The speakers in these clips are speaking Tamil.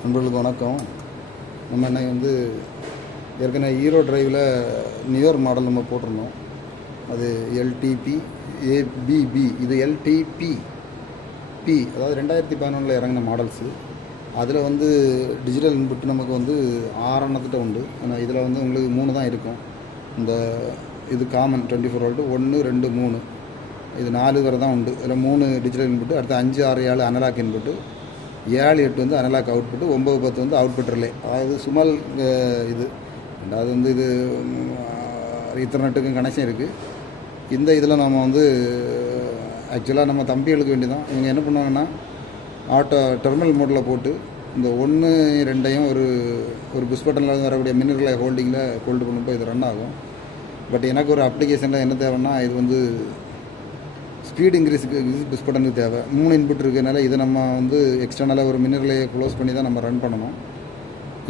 நண்பர்களுக்கு வணக்கம். நம்ம இன்னைக்கு வந்து ஏற்கனவே ஹீரோ டிரைவில் நியூயர் மாடல் நம்ம போட்டிருந்தோம். அது எல்டிபி ஏபிபி இது எல்டிபி பி அதாவது ரெண்டாயிரத்தி பதினொன்றில் இறங்கின மாடல்ஸு அதில் வந்து டிஜிட்டல் இன்புட் நமக்கு வந்து ஆறெண்ணத்திட்ட உண்டு. ஆனால் இதில் வந்து உங்களுக்கு மூணு தான் இருக்கும். இந்த இது காமன் டுவெண்ட்டி ஃபோர் வோல்ட்டு ஒன்று ரெண்டு மூணு. இது நாலு வரை தான் உண்டு. இதில் மூணு டிஜிட்டல் இன்புட்டு அடுத்து அஞ்சு ஆறு ஏழு அனலாக் இன்புட்டு ஏழு எட்டு வந்து அனலாக் அவுட்புட்டு ஒம்பது பத்து வந்து அவுட்புட் ரிலே அதாவது சுமல் இது. ரெண்டாவது வந்து இது இத்தர்நெட்டுக்கும் கனெக்ஷன் இருக்குது இந்த இதில் நம்ம வந்து ஆக்சுவலாக நம்ம தம்பிகளுக்கு வேண்டிதான். இவங்க என்ன பண்ணுவாங்கன்னா ஆட்டோ டெர்மினல் மோடில் போட்டு இந்த ஒன்று ரெண்டையும் ஒரு ஒரு புஷ் பட்டனில் வரக்கூடிய மினரலை ஹோல்டிங்கில் ஹோல்டு பண்ணும்போது இது ரன் ஆகும். பட் எனக்கு ஒரு அப்ளிகேஷனில் என்ன தேவைன்னா இது வந்து ஸ்பீட் இன்க்ரீஸுக்கு பிஸ் பட்டனுக்கு தேவை. மூணு இன்புட் இருக்கிறதுனால இதை நம்ம வந்து எக்ஸ்டர்னலாக ஒரு மினரலையை க்ளோஸ் பண்ணி தான் நம்ம ரன் பண்ணணும்.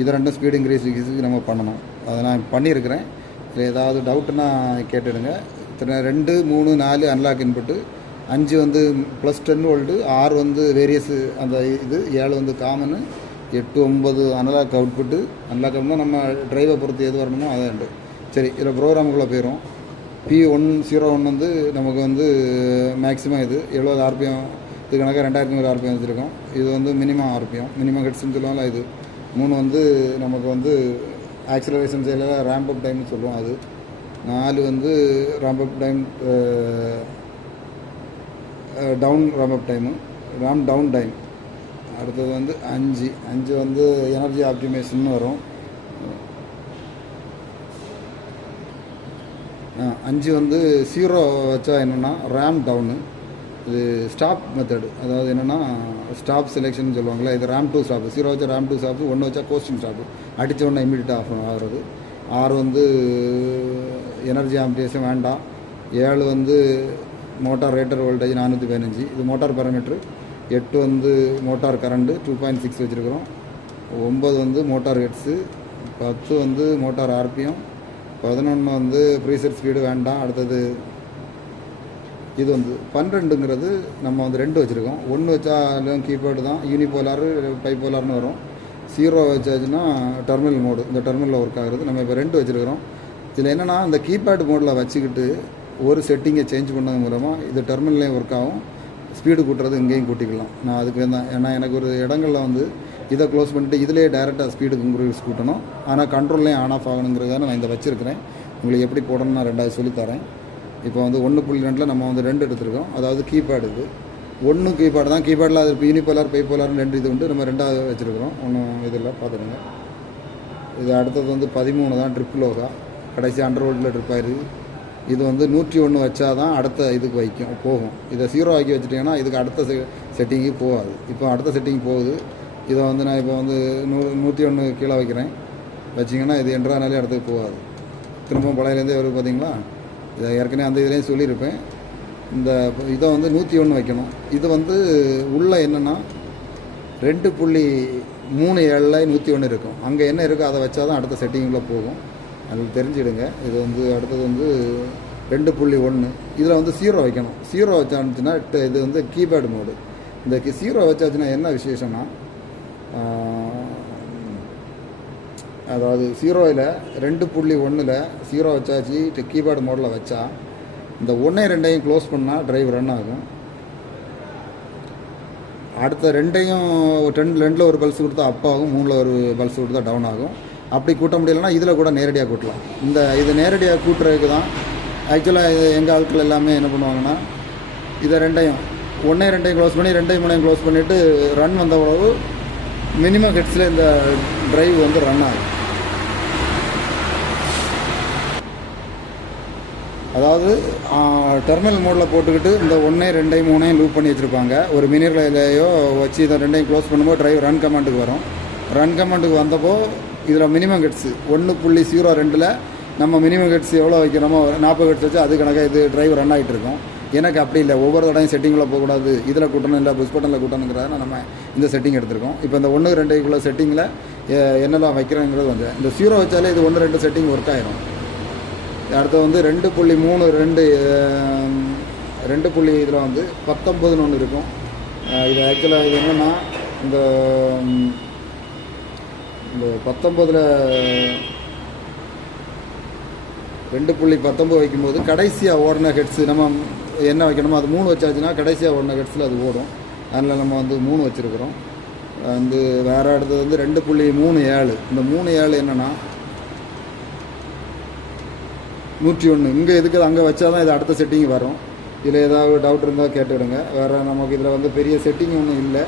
இது ரெண்டும் ஸ்பீட் இன்க்ரீஸ் நம்ம பண்ணணும். அதை நான் பண்ணியிருக்கிறேன். இதில் ஏதாவது டவுட்டுன்னா கேட்டுடுங்க. இத்தனை ரெண்டு மூணு நாலு அன்லாக் இன்புட்டு அஞ்சு வந்து ப்ளஸ் டென் ஓல்டு ஆறு வந்து வேரியஸ் அந்த இது ஏழு வந்து காமனு எட்டு ஒம்பது அனலாக் அவுட்புட்டு அனலாக் அவுட்னா நம்ம டிரைவை பொறுத்து எது வரணுமோ அதான் உண்டு. சரி இதில் ப்ரோக்ராமுக்குள்ளே போயிடும் பி ஒன் ஜீரோ ஒன் வந்து நமக்கு வந்து மேக்ஸிமம் இது எழுபது ஆர்பிஎம்? இது கணக்காக ரெண்டாயிரத்தி நூறு ஆர்பிஎம் வச்சுருக்கோம். இது வந்து மினிமம் ஆர்பிஎம். மினிமம் ஹெட்ஸ்னு சொல்லுவாங்களா இது. மூணு வந்து நமக்கு வந்து ஆக்சிலரேஷன் செயலில் ரேம்ப் அப் டைம்னு சொல்லுவோம் அது. நாலு வந்து ramp up time down ramp up time ramp down time அடுத்தது வந்து அஞ்சு. அஞ்சு வந்து எனர்ஜி ஆப்டிமேஷன் வரும். அஞ்சு வந்து ஜீரோ வச்சா என்னென்னா ரேம் டவுனு இது ஸ்டாப் மெத்தடு அதாவது என்னென்னா ஸ்டாப் செலெக்ஷன் சொல்லுவாங்களே இது ரேம் டூ ஸ்டாப் ஜீரோ வச்சா ரேம் டூ ஸ்டாப் ஒன்று வச்சா கோஸ்டிங் ஸ்டாப்பு அடித்த உடனே இமீடியட்டாக ஆஃப் ஆகிறது. ஆறு வந்து எனர்ஜி ஆம்பியேஷன் வேண்டாம். ஏழு வந்து மோட்டார் ரேட்டர் வோல்டேஜ் நானூற்றி பதினஞ்சு. இது மோட்டார் பேராமீட்ரு எட்டு வந்து motor current two point six வச்சுருக்குறோம். ஒம்பது வந்து மோட்டார் ஹெட்ஸு பத்து வந்து மோட்டார் ஆர்பிஎம் பதினொன்று வந்து ப்ரீசெட் ஸ்பீடு வேண்டாம் அடுத்தது இது வந்து பன்னெண்டுங்கிறது நம்ம வந்து ரெண்டு வச்சுருக்கோம். ஒன்று வச்சாலும் கீபோர்டு தான் யூனிபோலாரு பைப்போலார்னு வரும். ஜீரோ வச்சாச்சுன்னா டெர்மினல் மோடு இந்த டெர்மினலில் ஒர்க் ஆகுறது. நம்ம இப்போ ரெண்டு வச்சுருக்கிறோம். இதில் என்னென்னா இந்த கீபேட் மோடில் வச்சுக்கிட்டு ஒரு செட்டிங்கை சேஞ்ச் பண்ணது மூலமாக இது டெர்மினல்லையும் ஒர்க் ஆகும். ஸ்பீடு கூட்டுறது இங்கேயும் கூட்டிக்கலாம். நான் அதுக்கு தான் ஏன்னா எனக்கு ஒரு இடங்களில் வந்து இதை க்ளோஸ் பண்ணிட்டு இதிலேயே டேரெக்டாக ஸ்பீடு இன்க்ரீஸ் கூட்டணும் ஆனால் கண்ட்ரோல்லையும் ஆன் ஆஃப் ஆகணுங்கிறதால நான் இதை வச்சுருக்கிறேன். உங்களுக்கு எப்படி போடணும்னு நான் ரெண்டாவது சொல்லித்தரேன். இப்போ வந்து ஒன்று புள்ளி ரெண்டில் நம்ம வந்து ரெண்டு எடுத்திருக்கோம். அதாவது கீபேடு இது. ஒன்று கீபேடு தான். கீபேடில் அது யூனிபோலார் பைப்போலார்னு ரெண்டு இது உண்டு. நம்ம ரெண்டாவது வச்சுருக்கிறோம். ஒன்றும் இதில் பார்த்துருங்க இது அடுத்தது வந்து பதிமூணு தான் ட்ரிப் லோகா கடைசி அண்டர் வோல்ட்டில் ட்ரிப் ஆயிருக்கு இது வந்து நூற்றி ஒன்று வச்சா தான் அடுத்த இதுக்கு வைக்கும் போகும். இதை ஜீரோ ஆக்கி வச்சுட்டிங்கன்னா இதுக்கு அடுத்த செ செட்டிங்கு போகாது. இப்போ அடுத்த செட்டிங் போகுது. இதை வந்து நான் இப்போ வந்து நூ நூற்றி ஒன்று கீழே வைக்கிறேன். வச்சிங்கன்னா இது என்றானாலே இடத்துக்கு போகாது. திரும்பவும் பழையிலேருந்தே வருது பார்த்தீங்களா? இதை ஏற்கனவே அந்த இதுலேயும் சொல்லியிருப்பேன். இந்த இதை வந்து நூற்றி ஒன்று வைக்கணும். இது வந்து உள்ளே என்னென்னா ரெண்டு புள்ளி மூணு ஏழில் நூற்றி ஒன்று இருக்கும். அங்கே என்ன இருக்கோ அதை வச்சா தான் அடுத்த செட்டிங்கில் போகும். அது தெரிஞ்சிடுங்க. இது வந்து அடுத்தது வந்து ரெண்டு புள்ளி ஒன்று இதில் வந்து சீரோ வைக்கணும். சீரோ வச்சாச்சுன்னா இது வந்து கீபேடு மோடு இந்த சீரோ வச்சாச்சுன்னா என்ன விசேஷம்னா அதாவது ஜீரோவில் ரெண்டு புள்ளி ஒன்றில் ஜீரோ வச்சாச்சு கீபேடு மோடில் வச்சா இந்த ஒன்றே ரெண்டையும் க்ளோஸ் பண்ணால் டிரைவ் ரன் ஆகும். அடுத்த ரெண்டையும் டென் ரெண்டில் ஒரு பல்ஸ் கொடுத்தா அப் ஆகும் மூணில் ஒரு பல்ஸ் கொடுத்தா டவுன் ஆகும். அப்படி கூட்ட முடியலன்னா இதில் கூட நேரடியாக கூட்டலாம். இந்த இது நேரடியாக கூட்டுறதுக்கு தான் ஆக்சுவலாக இது எங்கள் ஆட்கள் எல்லாமே என்ன பண்ணுவாங்கன்னா இதை ரெண்டையும் ஒன்றே ரெண்டையும் க்ளோஸ் பண்ணி ரெண்டையும் மூணையும் க்ளோஸ் பண்ணிவிட்டு ரன் வந்த உழவு மினிமம் ஹெட்ஸில் இந்த ட்ரைவ் வந்து ரன் ஆகும். அதாவது டெர்மினல் மோடில் போட்டுக்கிட்டு இந்த ஒன்றே ரெண்டையும் மூணையும் லூப் பண்ணி வச்சுருப்பாங்க. ஒரு மினிரலையோ வச்சு இதை ரெண்டையும் க்ளோஸ் பண்ணும்போது டிரைவ் ரன் கமாண்டுக்கு வரும். ரன் கமாண்டுக்கு வந்தப்போ இதில் மினிமம் கெட்ஸு ஒன்று புள்ளி ஜீரோ ரெண்டில் நம்ம மினிமம் கெட்ஸ் எவ்வளோ வைக்கிறோமோ நாற்பது கெட்ஸ் வச்சு அது கணக்காக இது டிரைவ் ரன் ஆகிட்டு இருக்கும். எனக்கு அப்படி இல்லை. ஒவ்வொரு தடையும் செட்டிங்கில் போகக்கூடாது. இதில் கூட்டணும் இல்லை புஷ் பட்டனில் கூட்டணுங்கிறத நம்ம இந்த செட்டிங் எடுத்திருக்கோம். இப்போ இந்த ஒன்று ரெண்டுக்குள்ள செட்டிங்கில் என்னெல்லாம் வைக்கிறோங்கிறது வந்து இந்த ஜீரோ வச்சாலே இது ஒன்று ரெண்டு செட்டிங் ஒர்க் ஆயிரும். அடுத்து வந்து ரெண்டு புள்ளி மூணு ரெண்டு ரெண்டு புள்ளி இதில் வந்து பத்தொம்பதுன்னு ஒன்று இருக்கும். இது ஆக்சுவலாக இது என்னென்னா இந்த இந்த பத்தொம்பதில் ரெண்டு புள்ளி பத்தொம்பது வைக்கும்போது கடைசியாக ஓடின ஹெட்ஸு நம்ம என்ன வைக்கணுமோ அது மூணு வச்சாச்சுன்னா கடைசியாக ஒன்று கட்ஸில் அது ஓடும். அதில் நம்ம வந்து மூணு வச்சுருக்குறோம். வந்து வேறு அடுத்தது வந்து ரெண்டு புள்ளி மூணு ஏழு. இந்த மூணு ஏழு என்னென்னா நூற்றி ஒன்று இங்கே எதுக்கு அங்கே வச்சா தான் இது அடுத்த செட்டிங் வரும். இதில் ஏதாவது டவுட் இருந்தால் கேட்டுவிடுங்க. வேறு நமக்கு இதில் வந்து பெரிய செட்டிங் ஒன்றும் இல்லை.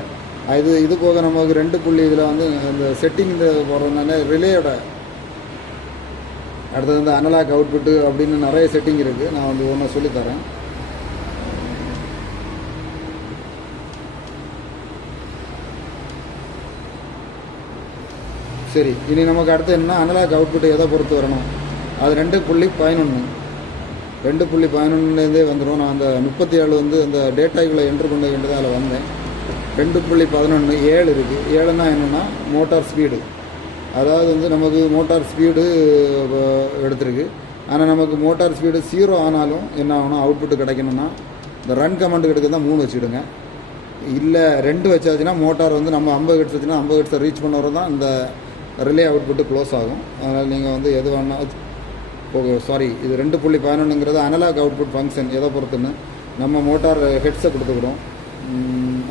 இது இது போக நமக்கு ரெண்டு புள்ளி இதில் வந்து இந்த செட்டிங் இந்த போடுறதுனால ரிலேயோட அடுத்தது வந்து அனலாக் அவுட்புட்டு அப்படின்னு நிறைய செட்டிங் இருக்குது நான் வந்து ஒன்று சொல்லித்தரேன். சரி இனி நமக்கு அடுத்து என்ன? அனலாக் அவுட்புட் எதை பொறுத்து வரணும்? அது ரெண்டு புள்ளி பதினொன்று ரெண்டு புள்ளி பதினொன்றுலேருந்தே வந்துடும் நான் அந்த முப்பத்தி ஏழு வந்து அந்த டேட்டாக்குள்ளே என்ட்ரு பண்ண வேண்டியது அதில் வந்தேன். ரெண்டு புள்ளி பதினொன்று ஏழு இருக்குது ஏழுனா என்னென்னா மோட்டார் ஸ்பீடு அதாவது வந்து நமக்கு மோட்டார் ஸ்பீடு எடுத்திருக்கு. ஆனால் நமக்கு மோட்டார் ஸ்பீடு ஜீரோ ஆனாலும் என்ன ஆகணும்? அவுட்புட் கிடைக்கணும்னா இந்த ரன் கமெண்ட் எடுக்க தான் மூணு வச்சுடுங்க. இல்லை ரெண்டு வச்சாச்சுன்னா மோட்டார் வந்து நம்ம ஐம்பது ஹெட்ஸ் வச்சுன்னா ஐம்பது ஹெட்ஸை ரீச் பண்ண தான் இந்த ரிலே அவுட்புட்டு க்ளோஸ் ஆகும். அதனால் நீங்கள் வந்து எது வேணால் ஓகே சாரி இது ரெண்டு புள்ளி பதினொன்றுங்கிறது அனலாக் அவுட்புட் ஃபங்க்ஷன் எதை பொறுத்துன்னு. நம்ம மோட்டார் ஹெட்ஸை கொடுத்துக்கிறோம்.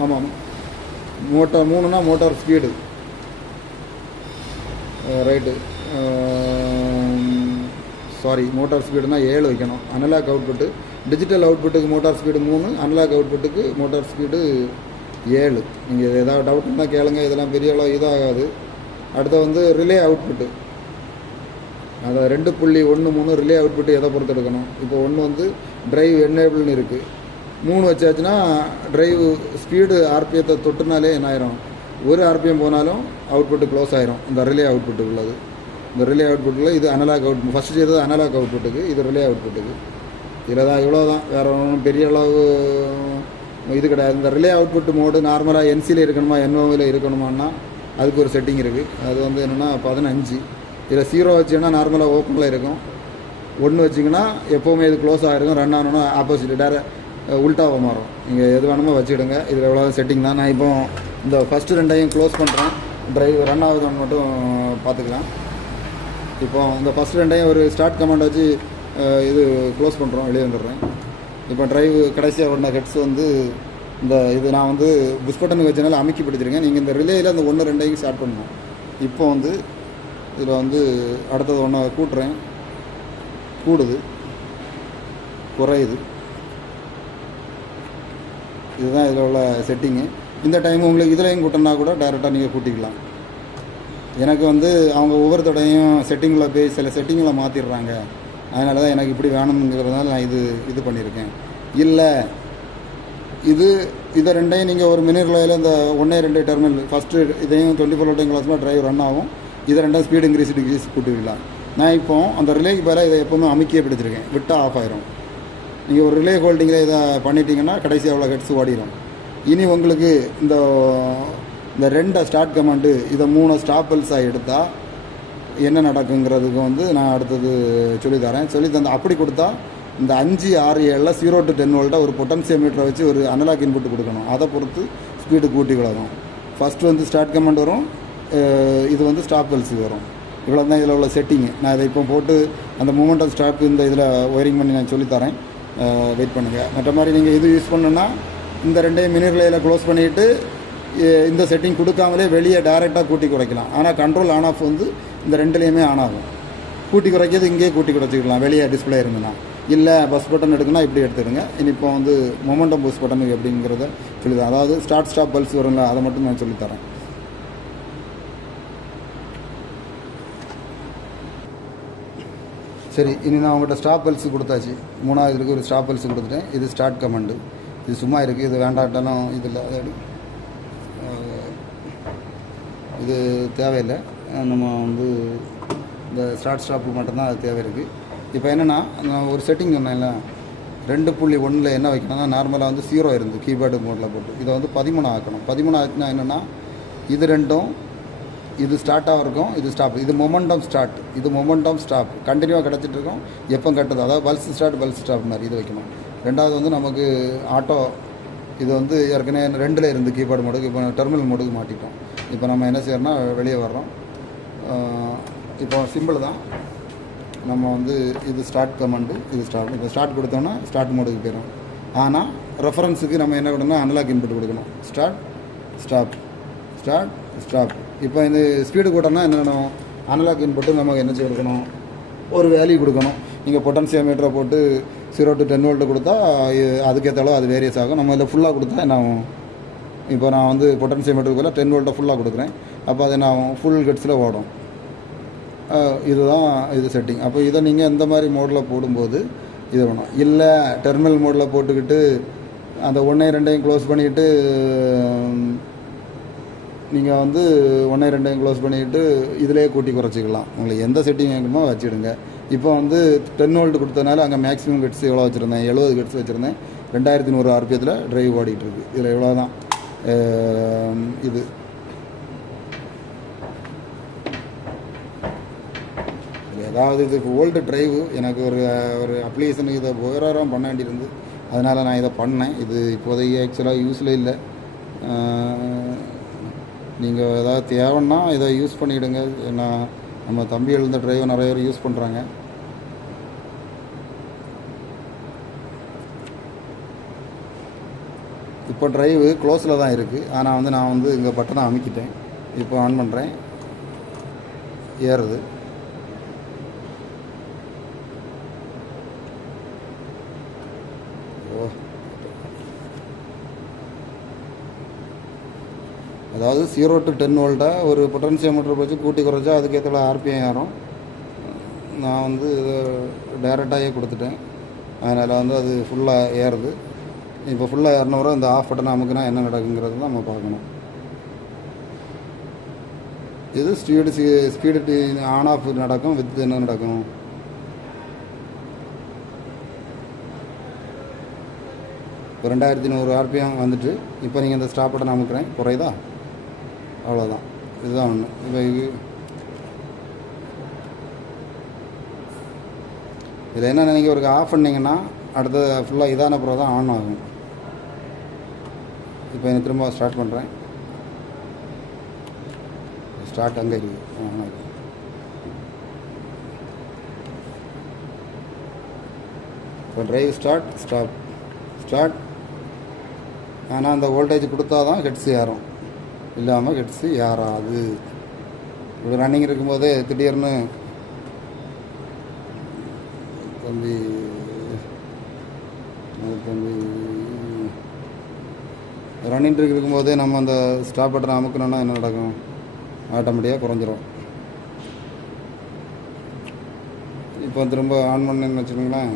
ஆமாம் motor மூணுனா motor speed right sorry motor ஸ்பீடுனா ஏழு வைக்கணும். அனலாக் அவுட்புட்டு டிஜிட்டல் அவுட்புட்டுக்கு மோட்டார் ஸ்பீடு மூணு அனலாக் அவுட்புட்டுக்கு மோட்டார் ஸ்பீடு ஏழு. நீங்கள் ஏதாவது டவுட் இருந்தால் கேளுங்க. இதெல்லாம் பெரிய அளவு இதாகாது. அடுத்து வந்து ரிலே அவுட்புட்டு அதை ரெண்டு புள்ளி ஒன்று மூணு ரிலே அவுட்புட்டு எதை பொறுத்து எடுக்கணும் இப்போ ஒன்று வந்து ட்ரைவ் என்னேபிள்னு இருக்குது மூணு வச்சாச்சுன்னா ட்ரைவ் ஸ்பீடு ஆர்பிஎத்தை தொட்டுனாலே என்ன ஆயிரும்? ஒரு ஆர்பிஎம் போனாலும் அவுட்புட்டு க்ளோஸ் ஆயிரும். இந்த ரிலே அவுட்புட்டு உள்ளது. இந்த ரிலே அவுட்புட்டில் இது அனலாக் அவுட் ஃபஸ்ட்டு செய்தது அனலாக் அவுட்புட்டுக்கு இது ரிலே அவுட்புட்டுக்கு இதில் தான் இவ்வளோ தான் வேறு ஒன்றும் பெரிய அளவு இது கிடையாது. இந்த ரிலே அவுட்புட் மோடு நார்மலாக என்சியில் இருக்கணுமா என்ஓவில் இருக்கணுமான்னா அதுக்கு ஒரு செட்டிங் இருக்குது அது வந்து என்னென்னா பதினஞ்சு. இதில் ஜீரோ வச்சிங்கன்னா நார்மலாக ஓப்பனில் இருக்கும். ஒன்று வச்சிங்கன்னா எப்போவுமே இது க்ளோஸ் ஆகிருக்கும் ரன் ஆகணும்னா ஆப்போசிட் டேர உல்ட்டாக மாறும். நீங்கள் எது வேணுமோ வச்சுக்கிடுங்க. இதில் எவ்வளோ செட்டிங் தான். நான் இப்போ இந்த ஃபஸ்ட்டு ரெண்டையும் க்ளோஸ் பண்ணுறேன் ட்ரைவ் ரன் ஆகுதான்னு மட்டும் பார்த்துக்கலாம் இப்போ இந்த ஃபஸ்ட் ரெண்டையும் ஒரு ஸ்டார்ட் கமாண்ட் வச்சு இது க்ளோஸ் பண்ணுறோம் வெளியே வந்துடுறேன். இப்போ ட்ரைவ் கடைசியாக ஒன்ன ஹெட்ஸ் வந்து இந்த இது நான் வந்து புஷ் பட்டனுக்கு வச்சனால அமைக்கி பிடிச்சிருக்கேன் நீங்கள் இந்த ரிலேயில் அந்த ஒன்று ரெண்டையும் ஸ்டார்ட் பண்ணணும் இப்போ வந்து இதில் வந்து அடுத்தது ஒன்று கூட்டுறேன். கூடுது. குறையுது. இதுதான் இதில் உள்ள செட்டிங்கு இந்த டைம் உங்களுக்கு இதுலேயும் கூட்டினா கூட டைரெக்டாக நீங்கள் கூட்டிக்கலாம். எனக்கு வந்து அவங்க ஒவ்வொருத்தோடையும் செட்டிங்கில் போய் சில செட்டிங்களை மாற்றிடுறாங்க அதனால தான் எனக்கு இப்படி வேணுங்கிறதுனால நான் இது இது பண்ணியிருக்கேன். இல்லை இது இதை ரெண்டையும் நீங்கள் ஒரு மினி ரிலையில் இந்த ஒன்றே ரெண்டு டெர்மினல் ஃபஸ்ட்டு இதையும் டுவெண்ட்டி ஃபோர் டைம் கிளாஸ்மாக டிரைவ் ரன் ஆகும். இதை ரெண்டும் ஸ்பீடு இன்க்ரீஸ் டிக்ரீஸ் கூட்டிக்கலாம் நான் இப்போ அந்த ரிலேக்கு பதிலாக இதை எப்போவுமே அமைக்கியே பிடிச்சிருக்கேன். விட்டால் ஆஃப் ஆயிரும். நீங்கள் ஒரு ரிலே ஹோல்டிங்கில் இதை பண்ணிட்டீங்கன்னா கடைசி அவ்வளோ ஹெட்ஸ் ஓடிடும் இனி உங்களுக்கு இந்த இந்த ரெண்டை ஸ்டார்ட் கமாண்டு இதை மூணு ஸ்டாப்பல்ஸாக எடுத்தால் என்ன நடக்குங்கிறதுக்கு வந்து நான் அடுத்தது சொல்லித்தரேன் சொல்லி தந்து அப்படி கொடுத்தா இந்த அஞ்சு ஆறு ஏழில் ஜீரோ டு டென் வோல்ட்டாக ஒரு பொட்டன்சியோமீட்டரை வச்சு ஒரு அனலாக் இன்புட் கொடுக்கணும். அதை பொறுத்து ஸ்பீடு கூட்டி வளரும். ஃபஸ்ட்டு வந்து ஸ்டார்ட் கமெண்ட் வரும். இது வந்து ஸ்டாப் பெல்ஸ் வரும். இவ்வளோ தான் இதில் உள்ள செட்டிங்கு நான் இதை இப்போ போட்டு அந்த மூமெண்ட் ஆஃப் ஸ்டாப் இந்த இதில் ஒயரிங் பண்ணி நான் சொல்லித்தரேன். வெயிட் பண்ணுங்கள் மற்ற மாதிரி நீங்கள் இது யூஸ் பண்ணுன்னா இந்த ரெண்டையும் மினிரிலேயில் க்ளோஸ் பண்ணிவிட்டு இந்த செட்டிங் கொடுக்காமலே வெளியே டைரெக்டாக கூட்டி குறைக்கலாம். ஆனால் கண்ட்ரோல் ஆன் ஆஃப் வந்து இந்த ரெண்டுலேயுமே ஆன் ஆகும். கூட்டி குறைக்கிறது இங்கேயே கூட்டி குறைச்சிக்கலாம். வெளியே டிஸ்பிளே இருந்துன்னா இல்லை பஸ் பட்டன் எடுக்குன்னா இப்படி எடுத்துடுங்க. இனி இப்போ வந்து மொமெண்டம் பஸ் பட்டன் எப்படிங்கிறத சொல்லுது அதாவது ஸ்டார்ட் ஸ்டாப் பல்ஸ் வரும்ல அதை மட்டும் நான் சொல்லித்தரேன் சரி இனி நான் உங்கள்கிட்ட ஸ்டாப் பல்ஸ் கொடுத்தாச்சு. மூணாவது இருக்குது ஒரு ஸ்டாப் பல்ஸ் கொடுத்துட்டேன். இது ஸ்டார்ட் கமெண்டு இது சும்மா இருக்குது இது வேண்டாட்டாலும் இது இல்லை. இது தேவையில்லை. நம்ம வந்து இந்த ஸ்டார்ட் ஸ்டாப்பு மட்டும்தான் அது தேவை இருக்குது இப்போ என்னென்னா நான் ஒரு செட்டிங் சொன்னேன்ல ரெண்டு புள்ளி ஒன்றில் என்ன வைக்கணும்னா நார்மலாக வந்து ஜீரோ இருந்து கீபேர்டு மோடில் போட்டு. இதை வந்து பதிமூணு ஆக்கணும். பதிமூணு ஆக்கினா என்னென்னா இது ரெண்டும் இது ஸ்டார்ட்டாக இருக்கும் இது ஸ்டாப் இது மொமெண்டம் ஸ்டார்ட் இது மொமெண்டம் ஸ்டாப் கண்டினியூவாக கிடச்சிட்டு இருக்கும். எப்போ கட்டுது? அதாவது பல்ஸ் ஸ்டார்ட் பல்ஸ் ஸ்டாப் மாதிரி இது வைக்கணும். ரெண்டாவது வந்து நமக்கு ஆட்டோ இது வந்து ஏற்கனவே ரெண்டில் இருந்து கீபேர்டு மோடுக்கு இப்போ டெர்மினல் மோடுக்கு மாட்டிட்டோம். இப்போ நம்ம என்ன செய்யறோம்னா வெளியே வர்றோம். இப்போ சிம்பிள் தான். நம்ம வந்து இது ஸ்டார்ட் கமெண்டு இது ஸ்டார்ட் இப்போ ஸ்டார்ட் கொடுத்தோன்னா ஸ்டார்ட் மோடுக்கு போயிடும் ஆனால் ரெஃபரன்ஸுக்கு நம்ம என்ன கொடுக்கணும் அனலாக் இன்புட் கொடுக்கணும். ஸ்டார்ட் ஸ்டாப் ஸ்டார்ட் ஸ்டாப் இப்போ இந்த ஸ்பீடு கூட்டம்னா என்ன வேணும்? அனலாக் இன்புட்டு நமக்கு என்ன கொடுக்கணும். ஒரு வேல்யூ கொடுக்கணும். நீங்கள் பொட்டன்சியோமீட்டரை போட்டு ஜீரோ டு டென் வோல்ட்டு கொடுத்தா அதுக்கேற்றாலும் அதுக்கேற்ற அளவு அது வேரியஸ் ஆகும். நம்ம இதில் ஃபுல்லாக கொடுத்தா என்ன ஆகும்? இப்போ நான் வந்து பொட்டன்சியோமீட்டருக்கு பதிலாக டென் வோல்ட்டை ஃபுல்லாக கொடுக்குறேன். அப்போ அது என்ன ஆகும்? ஃபுல் கட்ஸில் ஓடும். இதுதான் இது செட்டிங் அப்போ இதை நீங்கள் எந்த மாதிரி மோடில் போடும்போது இது வேணும். இல்லை டெர்மினல் மோடில் போட்டுக்கிட்டு அந்த ஒன்றையும் ரெண்டையும் க்ளோஸ் பண்ணிக்கிட்டு நீங்கள் வந்து ஒன்றையும் ரெண்டையும் க்ளோஸ் பண்ணிக்கிட்டு இதிலே கூட்டி குறைச்சிக்கலாம். உங்களுக்கு எந்த செட்டிங் வேணுமோ வச்சுடுங்க. இப்போ வந்து டென் வோல்ட் கொடுத்தனால அங்கே மேக்ஸிமம் கட்ஸ் எவ்வளோ வச்சுருந்தேன்? எழுபது கட்ஸ் வச்சுருந்தேன். ரெண்டாயிரத்தி நூறு ஆர்பிஎத்தில் ட்ரைவ் ஓடிட்டு இருக்குது இதில் எவ்வளோ தான் இது. ஏதாவது இது ஓல்டு ட்ரைவு எனக்கு ஒரு ஒரு அப்ளிகேஷனுக்கு இதை உயரம் பண்ண வேண்டியிருந்து அதனால் நான் இதை பண்ணேன். இது இப்போதைக்கு ஆக்சுவலாக யூஸில் இல்லை. நீங்கள் ஏதாவது தேவைன்னா இதை யூஸ் பண்ணிவிடுங்க ஏன்னா நம்ம தம்பி எழுந்த டிரைவ் நிறைய பேர் யூஸ் பண்ணுறாங்க இப்போ ட்ரைவு க்ளோஸில் தான் இருக்குது ஆனால் வந்து நான் வந்து இங்கே பட்டனை அமைக்கிட்டேன். இப்போ ஆன் பண்ணுறேன் ஏறுது. அதாவது ஜீரோ டு டென் வோல்ட்டாக ஒரு பொட்டன்சியோமீட்டர் வச்சு கூட்டி குறைச்சா அதுக்கேற்ற ஆர்பிஎம் ஏறும். நான் வந்து இதை டைரெக்டாகவே கொடுத்துட்டேன். அதனால் வந்து அது ஃபுல்லாக ஏறுது. இப்போ ஃபுல்லாக ஏறினவரை இந்த ஆஃப் பட்டனை அமுக்குனா என்ன நடக்குங்கிறது தான் நம்ம பார்க்கணும். இது ஸ்பீடு ஸ்பீடு ஆன் ஆஃப் நடக்கும் வித் என்ன நடக்கும்? இப்போ ரெண்டாயிரத்தி நூறு ஆர்பிஎம் வந்துட்டு இப்போ நீங்கள் இந்த ஸ்டாப் பட்டன் அமுக்குறேன். குறையுதா? அவ்வளோதான் இதுதான் ஒன்று இப்போ இது இதில் என்ன நீங்கள் ஒரு ஆஃப் பண்ணிங்கன்னா அடுத்தது ஃபுல்லாக இதான பிறகு தான் ஆன் ஆகும். இப்போ எனக்கு திரும்ப ஸ்டார்ட் பண்ணுறேன் ஸ்டார்ட் அங்கே இருக்குது ஆன் ஆகும் இப்போ ட்ரைவ் ஸ்டார்ட் ஸ்டாப் ஸ்டார்ட் ஆனால் அந்த வோல்டேஜ் கொடுத்தா தான் ஹெட்ஸ் ஏறும். இல்லாமல் ஹெட்ஸு ஏறாது. இப்போ ரன்னிங் இருக்கும்போதே திடீர்னு தம்பி தம்பி ரன்னிங் இருக்கும்போதே நம்ம அந்த ஸ்டாப் பட்டனை அமுக்கணும்னா என்ன நடக்கும்? ஆட்டோமேட்டிக்காக குறைஞ்சிரும். இப்போ திரும்ப ஆன் பண்ணேன்னு வச்சுக்கோங்களேன்.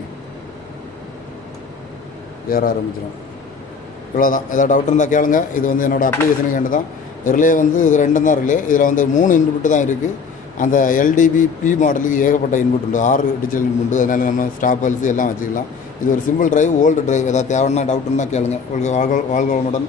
ஏற ஆரம்பிச்சிடும் இவ்வளோதான் ஏதாவது டவுட் இருந்தால் கேளுங்க. இது வந்து என்னோடய அப்ளிகேஷனுக்கு வேண்டு தான் ரிலே வந்து இது ரெண்டும் தான் ரிலே. இதில் வந்து மூணு இன்புட்டு தான் இருக்குது அந்த எல்டிபி பி மாடலுக்கு ஏகப்பட்ட இன்புட் உண்டு. ஆறு டிஜிட்டல் இன்புட் அதனால் நம்ம ஸ்டாப் எல்லாம் வச்சுக்கலாம். இது ஒரு சிம்பிள் டிரைவ் ஓல்டு டிரைவ் ஏதாவது தேவைன்னா டவுட் கேளுங்க. உங்களுக்கு வாழ்க வாழ்க வளமுடன்.